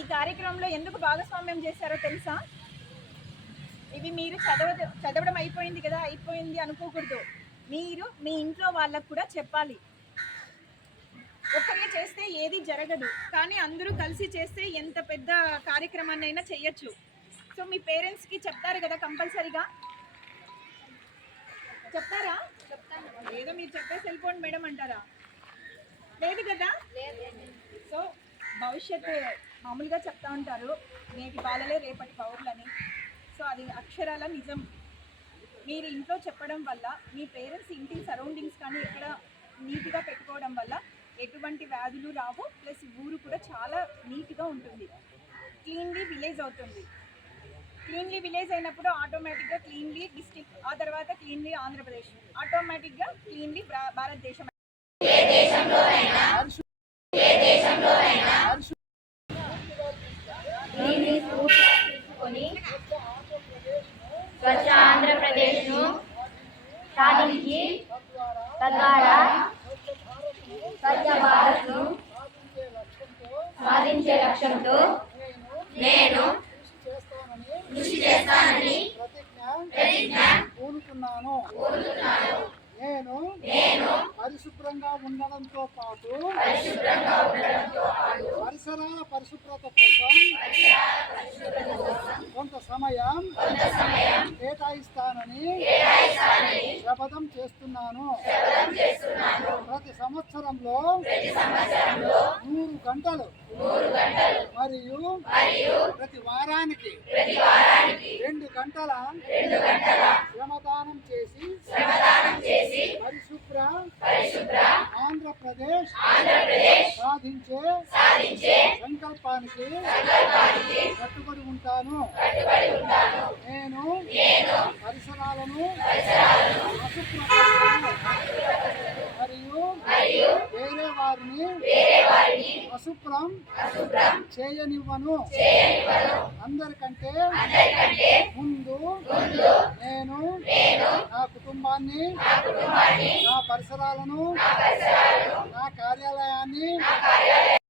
ఈ కార్యక్రమంలో ఎందుకు భాగస్వామ్యం చేశారో తెలుసా? ఇవి మీరు చదవడం అయిపోయింది కదా, అయిపోయింది అనుకోకూడదు. మీరు మీ ఇంట్లో వాళ్ళకు కూడా చెప్పాలి. ఒక్కరే చేస్తే ఏది జరగదు, కానీ అందరూ కలిసి చేస్తే ఎంత పెద్ద కార్యక్రమాన్ని అయినా చెయ్యొచ్చు. సో మీ పేరెంట్స్కి చెప్తారు కదా, కంపల్సరీగా చెప్తారా? ఏదో మీరు చెప్పేసి వెళ్ళిపోండి మేడం అంటారా? లేదు కదా. సో భవిష్యత్తు మామూలుగా చెప్తా ఉంటారు, నేటి బాలలే రేపటి పౌరులని. సో అది అక్షరాల నిజం. మీరు ఇంట్లో చెప్పడం వల్ల మీ పేరెంట్స్ ఇంటి సరౌండింగ్స్ కానీ ఎక్కడ నీట్గా పెట్టుకోవడం వల్ల ఎటువంటి వ్యాధులు రావు, ప్లస్ ఊరు కూడా చాలా నీట్గా ఉంటుంది. క్లీన్లీ విలేజ్ అవుతుంది. క్లీన్లీ విలేజ్ అయినప్పుడు ఆటోమేటిక్గా క్లీన్లీ డిస్ట్రిక్ట్, ఆ తర్వాత క్లీన్లీ ఆంధ్రప్రదేశ్, ఆటోమేటిక్గా క్లీన్లీ భారతదేశం. స్వచ్ఛ ఆంధ్రప్రదేశ్ను సాధించి తద్వారా స్వచ్ఛ భారత్ను సాధించే లక్ష్యంతో నేను కృషి చేస్తానని ప్రతిజ్ఞ పూనుకున్నాను. నేను పరిశుభ్రంగా ఉండడంతో పాటు పరిసరాల పరిశుభ్రత కోసం కొంత సమయం కేటాయిస్తానని శపథం చేస్తున్నాను. ప్రతి సంవత్సరంలో 100 గంటలు మరియు ప్రతి వారానికి 2 గంటల శ్రమదానం చేసి పరిశుభ్ర ఆంధ్రప్రదేశ్ సాధించే సంకల్పానికి కట్టుబడి ఉంటాను. నేను పరిసరాలను మరియు వేరే వారిని అశుభ్రం చేయనివ్వను. అందరికంటే ముందు నేను నా కుటుంబాన్ని, నా పరిసరాలను, నా కార్యాలయాన్ని